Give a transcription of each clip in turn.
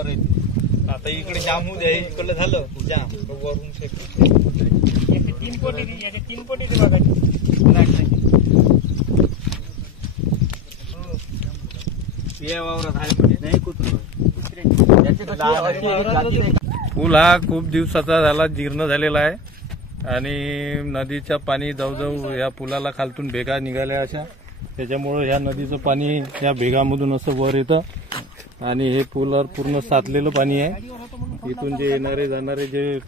वावर आहे. आता इकडे जाम होऊ द्या, इकडलं झालं जाम वरून तीन पोटी बघायची या वावरात आहे नाही कुठं. पूल हा खूप दिवसाचा झाला, जीर्ण झालेला आहे आणि नदीचं पाणी जवळजवळ या पुलाला खालतून भेगा निघाल्या अशा, त्याच्यामुळे या नदीचं पाणी या भेगामधून असं वर येतं आणि हे पुलावर पूर्ण साचलेलं पाणी आहे. इथून जे येणारे जाणारे जे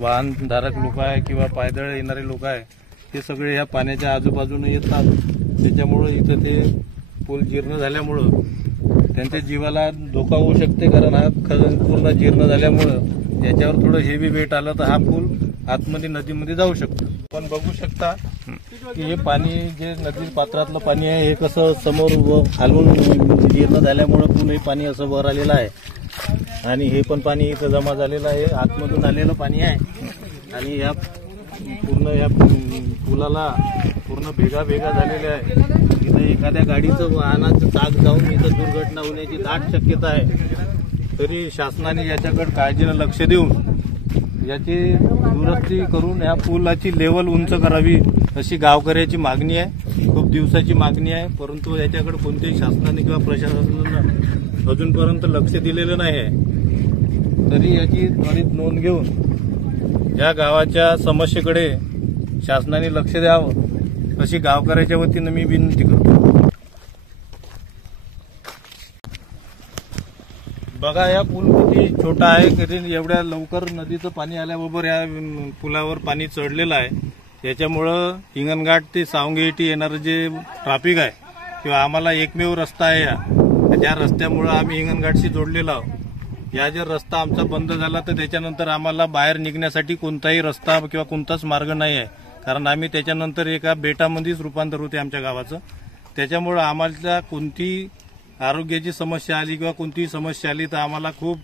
वाहनधारक लोक आहे किंवा पायदळ येणारे लोक आहे ते सगळे या पाण्याच्या आजूबाजूने येतात. त्याच्यामुळे इथं ते पूल जीर्ण झाल्यामुळं त्यांच्या जीवाला धोका होऊ शकते, कारण हा पूर्ण जीर्ण झाल्यामुळं याच्यावर थोडं हेवी वेट आलं तर हा पूल आतमध्ये नदीमध्ये जाऊ शकतो. आपण बघू शकता की हे पाणी जे नदी पात्रातलं पाणी आहे हे कसं समोर खालून जीर्ण झाल्यामुळं पूल हे पाणी असं वर आलेलं आहे आणि हे पण पाणी इथं जमा झालेलं आहे, आतमधून आलेलं पाणी आहे आणि या पूर्ण या पुलाला पूर्ण भेगा झालेल्या आहे. इथं एखाद्या गाडीचं वाहनाचं चाक जाऊन इथं दुर्घटना होण्याची दाट शक्यता आहे. तरी शासनाने याच्याकडे काळजीनं लक्ष देऊन याची दुरुस्ती करून या पुलाची लेवल उंच करावी अशी गावकऱ्याची मागणी आहे, खूप दिवसाची मागणी आहे. परंतु याच्याकडे कोणत्याही शासनाने किंवा प्रशासनानं अजूनपर्यंत लक्ष दिलेलं नाही आहे. तरी याची त्वरित नोंद घेऊन या गावाच्या समस्येकडे शासनाने लक्ष द्यावं अशी गावकऱ्याच्या वतीनं मी विनंती करतो. बघा या पूल किती छोटा आहे, कधी एवढ्या लवकर नदीचं पाणी आल्याबरोबर या पुलावर पाणी चढलेलं आहे. याच्यामुळं हिंगणघाट ते सावंगी येणारं जे ट्रॅफिक आहे किंवा आम्हाला एकमेव रस्ता आहे या रस्त्यामुळं आम्ही हिंगणघाटशी जोडलेलो आहोत. या जर रस्ता आमचा बंद झाला तर त्याच्यानंतर आम्हाला बाहेर निघण्यासाठी कोणताही रस्ता किंवा कोणताच मार्ग नाही आहे, कारण आम्ही त्याच्यानंतर एका बेटामध्येच रूपांतर होते आमच्या गावाचं. त्याच्यामुळं आम्हाला कोणती आरोग्याची समस्या आली किंवा कोणतीही समस्या आली तर आम्हाला खूप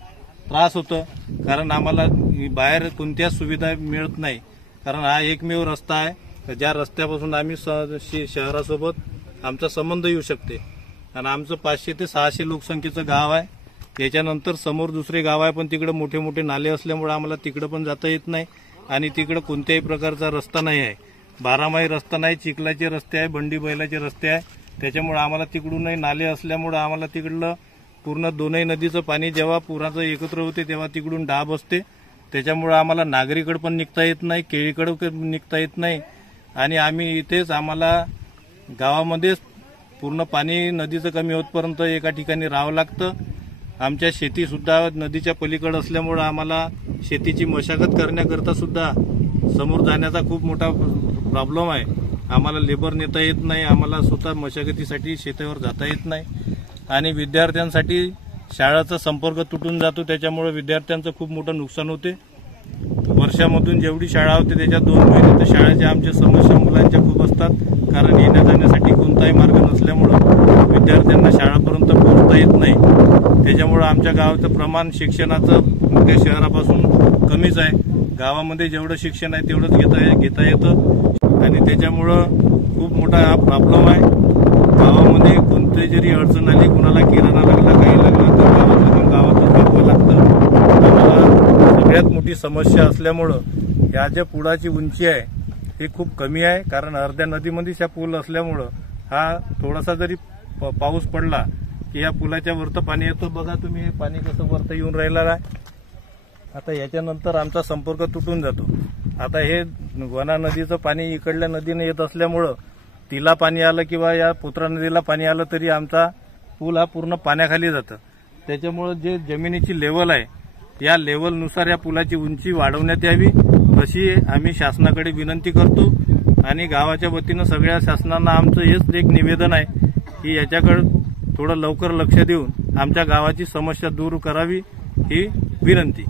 त्रास होतो, कारण आम्हाला बाहेर कोणत्याच सुविधा मिळत नाही. कारण हा एकमेव रस्ता आहे ज्या रस्त्यापासून आम्ही शहरासोबत आमचा संबंध येऊ शकते. आणि आमचं 500 ते 600 लोकसंख्येचं गाव आहे. याच्यानंतर समोर दुसरे गाव आहे, पण तिकडे मोठे मोठे नाले असल्यामुळे आम्हाला तिकडे पण जाता येत नाही आणि तिकडे कोणत्याही प्रकारचा रस्ता नाही आहे. 12माही रस्ता नाही, चिखलाचे रस्ते आहे, बंडी बैलाचे रस्ते आहे. त्याच्यामुळे आम्हाला तिकडूनही नाले असल्यामुळे आम्हाला तिकडलं पूर्ण दोनही नदीचं पाणी जेव्हा पुराचं एकत्र होते तेव्हा तिकडून डाब असते. त्याच्यामुळे आम्हाला नागरीकडे पण निघता येत नाही, केळीकडे निघता येत नाही आणि आम्ही इथेच आम्हाला गावामध्येच पूर्ण पाणी नदीचं कमी होतपर्यंत एका ठिकाणी राहावं लागतं. आमच्या शेतीसुद्धा नदीच्या पलीकडे असल्यामुळे आम्हाला शेतीची मशागत करण्याकरता सुद्धा समोर जाण्याचा खूप मोठा प्रॉब्लेम आहे. आम्हाला लेबर नेता येत नाही, आम्हाला स्वतः मशागतीसाठी शेतावर जाता येत नाही आणि विद्यार्थ्यांसाठी शाळेचा संपर्क तुटून जातो. त्याच्यामुळे विद्यार्थ्यांचं खूप मोठं नुकसान होते. वर्षामधून जेवढी शाळा होते त्याच्यात 2 महिने तर शाळेच्या आमच्या समस्या मुलांच्या खूप असतात, कारण येण्या जाण्यासाठी कोणताही मार्ग नसल्यामुळं विद्यार्थ्यांना शाळापर्यंत पोहोचता येत नाही. त्याच्यामुळं आमच्या गावाचं प्रमाण शिक्षणाचं मोठ्या शहरापासून कमीच आहे. गावामध्ये जेवढं शिक्षण आहे तेवढंच घेता येतं आणि त्याच्यामुळं खूप मोठा हा प्रॉब्लेम आहे. गावामध्ये कोणती जरी अडचण आली, कुणाला किराणा लागला, काही लागलं तर गावातच भागवावं लागतं. आम्हाला सगळ्यात मोठी समस्या असल्यामुळं या ज्या पुलाची उंची आहे ही खूप कमी आहे, कारण अर्ध्या नदीमध्येच हा पूल असल्यामुळं हा थोडासा जरी पाऊस पडला की या पुलाच्या वरतं पाणी येतं. बघा तुम्ही हे पाणी कसं वरतं येऊन राहिलं आहे. आता याच्यानंतर आमचा संपर्क तुटून जातो. आता हे वना नदीचं पाणी इकडल्या नदीने येत असल्यामुळं तिला पाणी आलं किंवा या पोत्रा नदीला पाणी आलं तरी आमचा पूल हा पूर्ण पाण्याखाली जातं. त्याच्यामुळं जे जमिनीची लेवल आहे या लेवलनुसार या पुलाची उंची वाढवण्यात यावी अशी आम्ही शासनाकडे विनंती करतो आणि गावाच्या वतीनं सगळ्या शासनांना आमचं हेच एक निवेदन आहे की याच्याकडे थोडं लवकर लक्ष देऊन आमच्या गावाची समस्या दूर करावी ही विनंती.